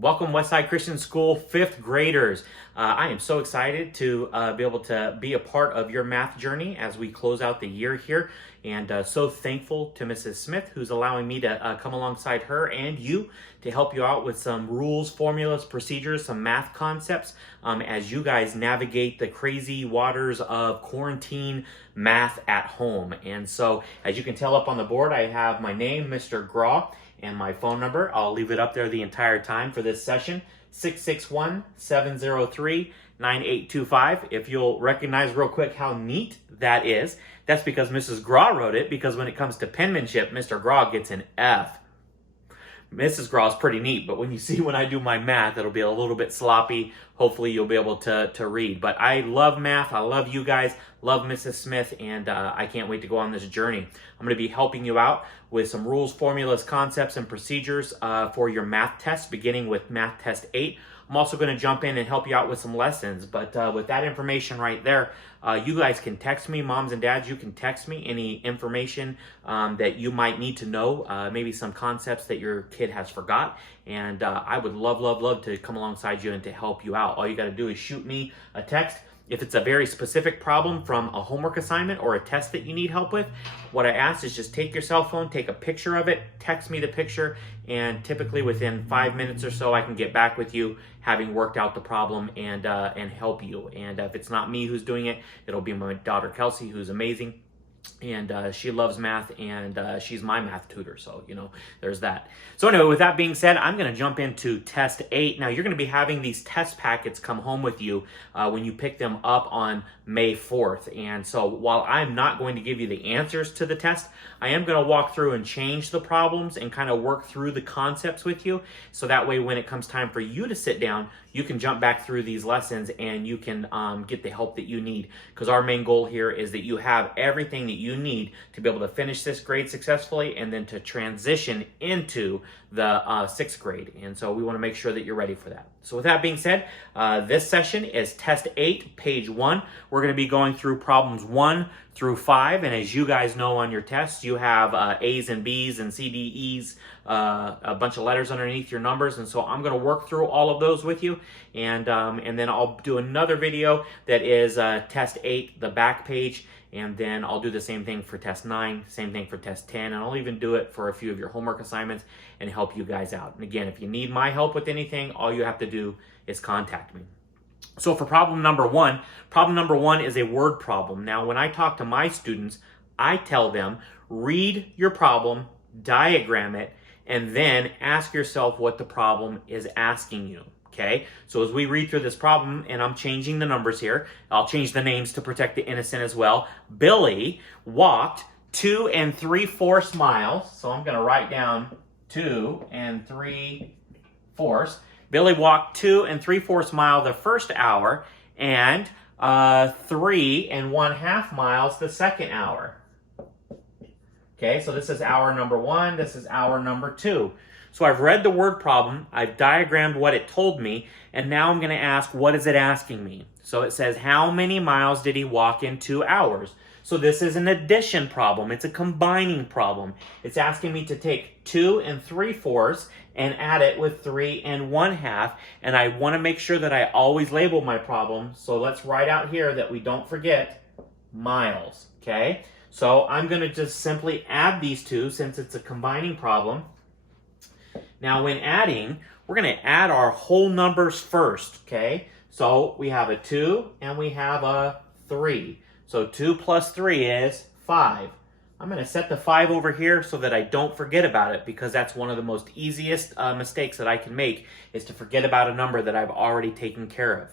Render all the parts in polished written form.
Welcome Westside Christian School 5th graders. I am so excited to be able to be a part of your math journey as we close out the year here, and so thankful to Mrs. Smith who's allowing me to come alongside her and you to help you out with some rules, formulas, procedures, some math concepts as you guys navigate the crazy waters of quarantine math at home. And so as you can tell up on the board, I have my name, Mr. Graw, and my phone number. I'll leave it up there the entire time for this session, 661-703-9825. If you'll recognize real quick how neat that is, that's because Mrs. Graw wrote it, because when it comes to penmanship, Mr. Graw gets an F. Mrs. Graw is pretty neat, but when you see when I do my math, it'll be a little bit sloppy. Hopefully you'll be able to read. But I love math. I love you guys. Love Mrs. Smith, and I can't wait to go on this journey. I'm going to be helping you out with some rules, formulas, concepts, and procedures for your math test, beginning with Math Test 8. I'm also going to jump in and help you out with some lessons. But with that information right there, you guys can text me, moms and dads, you can text me any information that you might need to know, maybe some concepts that your kid has forgot. And I would love to come alongside you and to help you out. All you got to do is shoot me a text. If it's a very specific problem from a homework assignment or a test that you need help with, what I ask is just take your cell phone, take a picture of it, text me the picture, and typically within 5 minutes or so I can get back with you having worked out the problem and help you. And if it's not me who's doing it, it'll be my daughter Kelsey, who's amazing. And she loves math, and she's my math tutor, so there's that. So anyway, with that being said, I'm going to jump into Test 8. Now, you're going to be having these test packets come home with you when you pick them up on May 4th. And so while I'm not going to give you the answers to the test, I am going to walk through and change the problems and kind of work through the concepts with you, so that way when it comes time for you to sit down, you can jump back through these lessons and you can get the help that you need. Because our main goal here is that you have everything that you need to be able to finish this grade successfully and then to transition into the 6th grade. And so we want to make sure that you're ready for that. So with that being said, this session is Test 8, page 1. We're going to be going through problems 1 through 5. And as you guys know on your tests, you have A's and B's and C, D, E's, a bunch of letters underneath your numbers. And so I'm going to work through all of those with you. And then I'll do another video that is Test 8, the back page. And then I'll do the same thing for Test 9, same thing for Test 10, and I'll even do it for a few of your homework assignments and help you guys out. And again, if you need my help with anything, all you have to do is contact me. So for problem number 1 is a word problem. Now, when I talk to my students, I tell them, read your problem, diagram it, and then ask yourself what the problem is asking you. Okay, so as we read through this problem, and I'm changing the numbers here, I'll change the names to protect the innocent as well. Billy walked 2 3/4 miles. So I'm going to write down 2 3/4. Billy walked 2 3/4 miles the first hour and 3 1/2 miles the second hour. Okay, so this is hour number 1, this is hour number 2. So I've read the word problem, I've diagrammed what it told me, and now I'm going to ask, what is it asking me? So it says, how many miles did he walk in 2 hours? So this is an addition problem. It's a combining problem. It's asking me to take 2 3/4 and add it with 3 1/2, and I want to make sure that I always label my problem. So let's write out here that we don't forget miles, okay? So I'm going to just simply add these two since it's a combining problem. Now, when adding, we're going to add our whole numbers first, okay? So we have a 2 and we have a 3. So 2 plus 3 is 5. I'm going to set the 5 over here so that I don't forget about it, because that's one of the most easiest mistakes that I can make, is to forget about a number that I've already taken care of.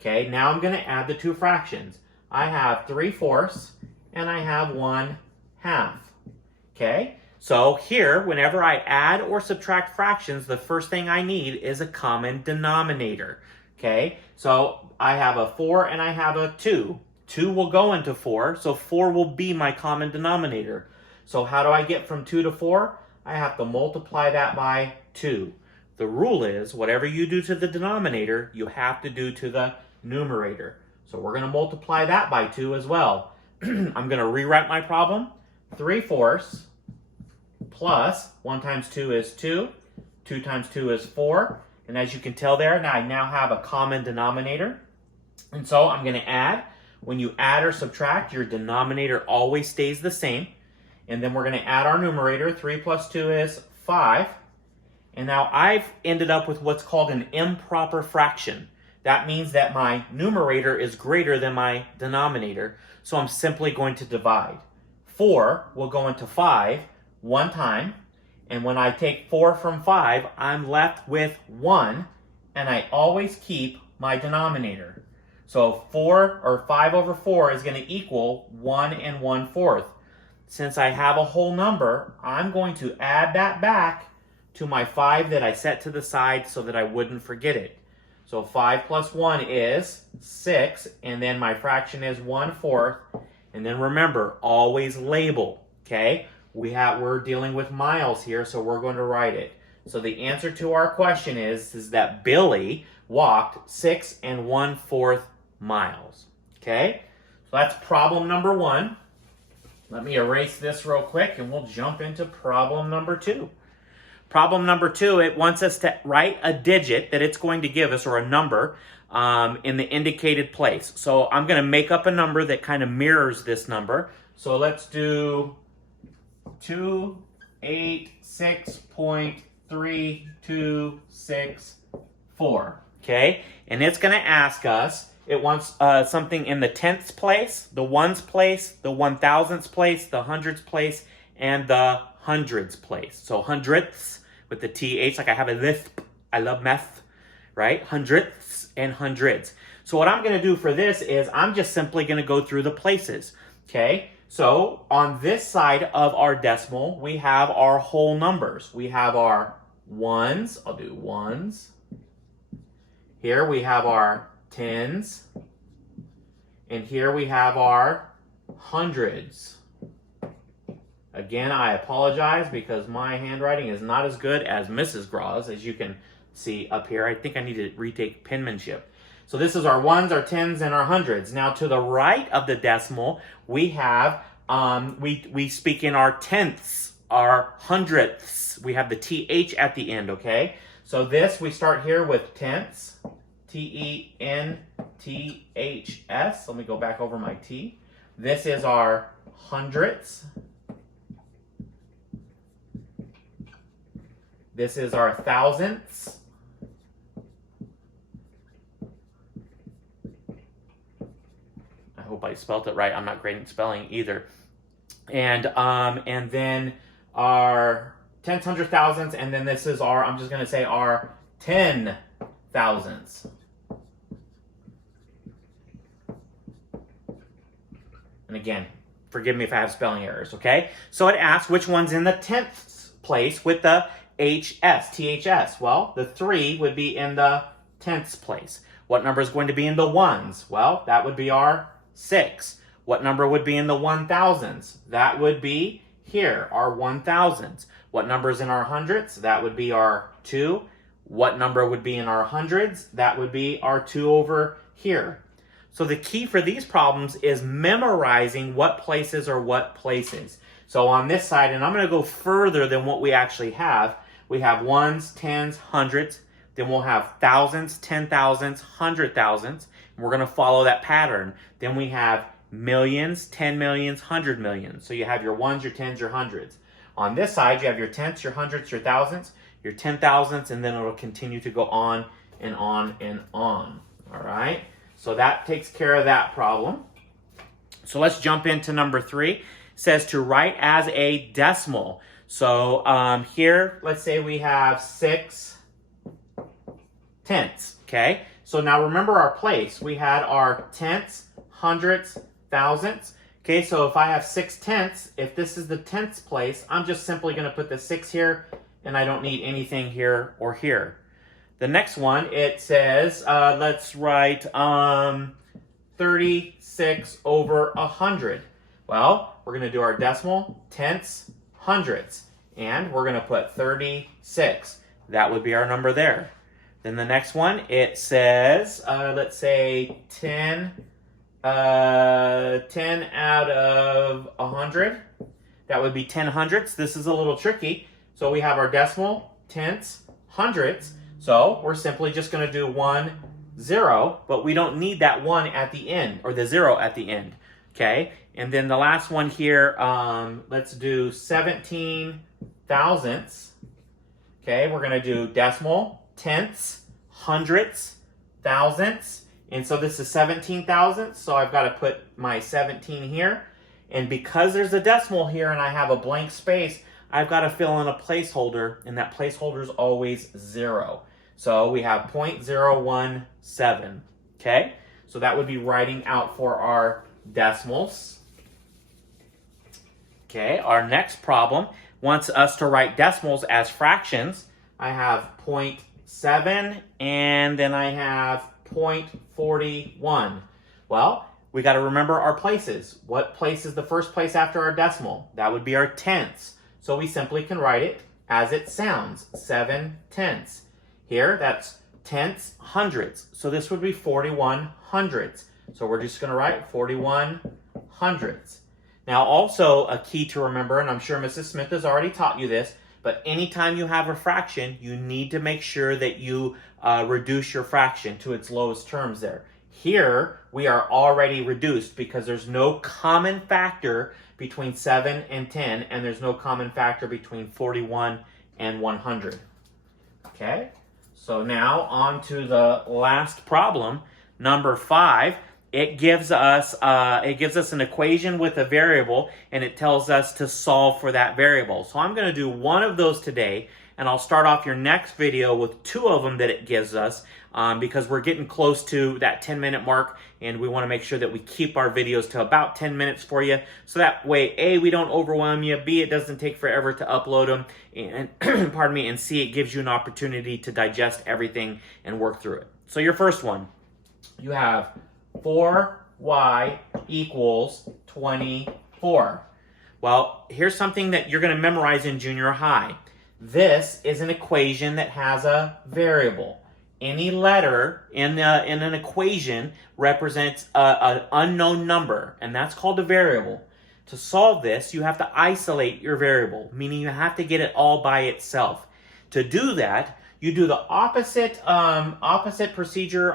Okay, now I'm going to add the two fractions. I have 3/4 and I have 1/2. Okay? So here, whenever I add or subtract fractions, the first thing I need is a common denominator. Okay, so I have a 4 and I have a 2. 2 will go into 4, so 4 will be my common denominator. So how do I get from 2 to 4? I have to multiply that by 2. The rule is, whatever you do to the denominator, you have to do to the numerator. So we're going to multiply that by 2 as well. I'm going to rewrite my problem. 3/4 plus 1 times 2 is 2, 2 times 2 is 4, And as you can tell there, now I now have a common denominator. And so I'm going to add. When you add or subtract, your denominator always stays the same. And then we're going to add our numerator. 3 plus 2 is 5. And now I've ended up with what's called an improper fraction. That means that my numerator is greater than my denominator. So I'm simply going to divide. 4 will go into 5 one time. And when I take 4 from 5, I'm left with 1. And I always keep my denominator. So 4 or 5 over 4 is going to equal 1 1/4. Since I have a whole number, I'm going to add that back to my 5 that I set to the side so that I wouldn't forget it. So 5 plus 1 is 6, and then my fraction is 1/4. And then remember, always label, okay? We're dealing with miles here, so we're going to write it. So the answer to our question is that Billy walked 6 1/4 miles, okay? So that's problem number 1. Let me erase this real quick, and we'll jump into problem number 2. Problem number 2, it wants us to write a digit that it's going to give us, or a number, in the indicated place. So I'm going to make up a number that kind of mirrors this number. So let's do 286.3264. Okay? And it's going to ask us, it wants something in the tenths place, the ones place, the 1,000ths place, the hundreds place, and the hundreds place. So hundredths with the TH, like I have a lisp. I love meth, right? Hundredths and hundreds. So what I'm going to do for this is I'm just simply going to go through the places, okay? So on this side of our decimal, we have our whole numbers. We have our ones. I'll do ones. Here we have our tens. And here we have our hundreds. Again, I apologize because my handwriting is not as good as Mrs. Graw's, as you can see up here. I think I need to retake penmanship. So this is our ones, our tens, and our hundreds. Now to the right of the decimal, we have, we speak in our tenths, our hundredths. We have the TH at the end, okay? So this, we start here with tenths, TENTHS. Let me go back over my T. This is our hundredths. This is our thousandths. I hope I spelled it right. I'm not great at spelling either. And then our tenths, hundredths, thousandths, and then this is our, I'm just going to say our 10,000ths. And again, forgive me if I have spelling errors, okay? So it asks which one's in the tenths place with the HS, THS. Well, the 3 would be in the tenths place. What number is going to be in the ones? Well, that would be our 6. What number would be in the 1,000s? That would be here, our 1,000s. What number is in our hundredths? That would be our 2. What number would be in our hundreds? That would be our 2 over here. So the key for these problems is memorizing what places are what places. So on this side, and I'm going to go further than what we actually have, we have ones, tens, hundreds, then we'll have thousands, 10,000s, 100,000s, and we're going to follow that pattern. Then we have millions, 10 millions, 100 millions. So you have your ones, your tens, your hundreds. On this side, you have your tenths, your hundreds, your thousands, your 10,000s, and then it'll continue to go on and on and on. All right? So that takes care of that problem. So let's jump into number 3. It says to write as a decimal. So here, let's say we have 6 tenths, okay? So now remember our place. We had our tenths, hundredths, thousandths. Okay, so if I have 6 tenths, if this is the tenths place, I'm just simply going to put the 6 here, and I don't need anything here or here. The next one, it says, let's write 36 over 100. Well, we're going to do our decimal, tenths, hundredths, and we're going to put 36. That would be our number there. Then the next one, it says, let's say 10 out of 100. That would be 10 hundredths. This is a little tricky. So we have our decimal, tenths, hundredths. So we're simply just going to do 1, 0, but we don't need that 1 at the end, or the 0 at the end. Okay, and then the last one here, let's do 17 thousandths. Okay, we're going to do decimal, tenths, hundredths, thousandths. And so this is 17 thousandths, so I've got to put my 17 here. And because there's a decimal here and I have a blank space, I've got to fill in a placeholder, and that placeholder is always 0. So we have 0.017, okay? So that would be writing out for our decimals. Okay, our next problem wants us to write decimals as fractions. I have 0.7 and then I have 0.41. Well, we got to remember our places. What place is the first place after our decimal? That would be our tenths. So we simply can write it as it sounds, 7 tenths. Here, that's tenths, hundredths. So this would be 41 hundredths. So we're just going to write 41 hundredths. Now, also a key to remember, and I'm sure Mrs. Smith has already taught you this, but anytime you have a fraction, you need to make sure that you reduce your fraction to its lowest terms there. Here, we are already reduced because there's no common factor between 7 and 10, and there's no common factor between 41 and 100. Okay, so now on to the last problem, number 5. It gives us an equation with a variable, and it tells us to solve for that variable. So I'm going to do one of those today, and I'll start off your next video with 2 of them that it gives us, because we're getting close to that 10-minute mark, and we want to make sure that we keep our videos to about 10 minutes for you, so that way, A, we don't overwhelm you, B, it doesn't take forever to upload them, and pardon me, and C, it gives you an opportunity to digest everything and work through it. So your first one, you have 4y equals 24. Well, here's something that you're going to memorize in junior high. This is an equation that has a variable. Any letter in an equation represents an unknown number, and that's called a variable. To solve this, you have to isolate your variable, meaning you have to get it all by itself. To do that, you do the opposite procedure,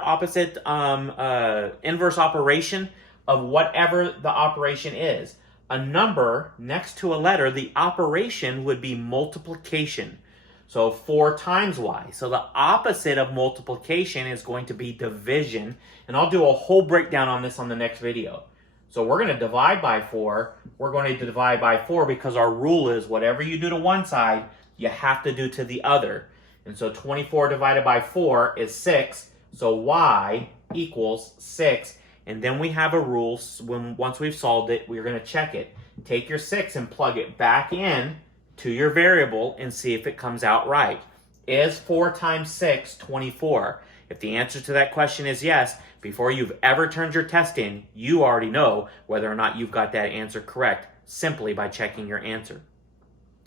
inverse operation of whatever the operation is. A number next to a letter, the operation would be multiplication. So 4 times y. So the opposite of multiplication is going to be division. And I'll do a whole breakdown on this on the next video. So we're going to divide by 4. We're going to divide by 4 because our rule is whatever you do to one side, you have to do to the other. And so 24 divided by 4 is 6. So y equals 6. And then we have a rule. Once we've solved it, we're going to check it. Take your 6 and plug it back in to your variable and see if it comes out right. Is 4 times 6 24? If the answer to that question is yes, before you've ever turned your test in, you already know whether or not you've got that answer correct simply by checking your answer.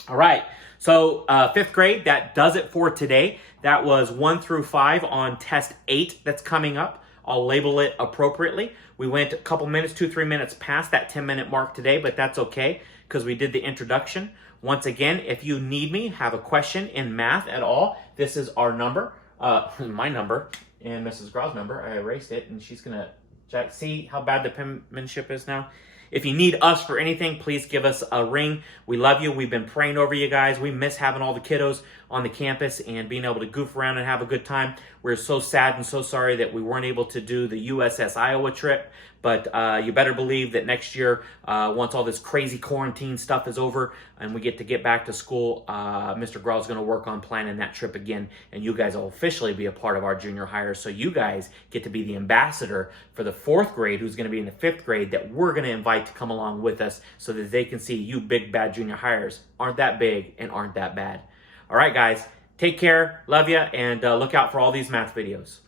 All right, so 5th grade, that does it for today. That was 1 through 5 on test 8 that's coming up. I'll label it appropriately. We went a couple minutes, 2-3 minutes past that 10-minute mark today, but that's okay because we did the introduction. Once again, if you need me, have a question in math at all, this is our number, my number, and Mrs. Grau's number. I erased it, and she's going to check. See how bad the penmanship is now? If you need us for anything, please give us a ring. We love you. We've been praying over you guys. We miss having all the kiddos on the campus and being able to goof around and have a good time. We're so sad and so sorry that we weren't able to do the USS Iowa trip. But you better believe that next year, once all this crazy quarantine stuff is over and we get back to school, Mr. Grau is going to work on planning that trip again. And you guys will officially be a part of our junior hires. So you guys get to be the ambassador for the 4th grade, who's going to be in the 5th grade, that we're going to invite to come along with us so that they can see you big, bad junior hires aren't that big and aren't that bad. All right, guys, take care. Love you. And look out for all these math videos.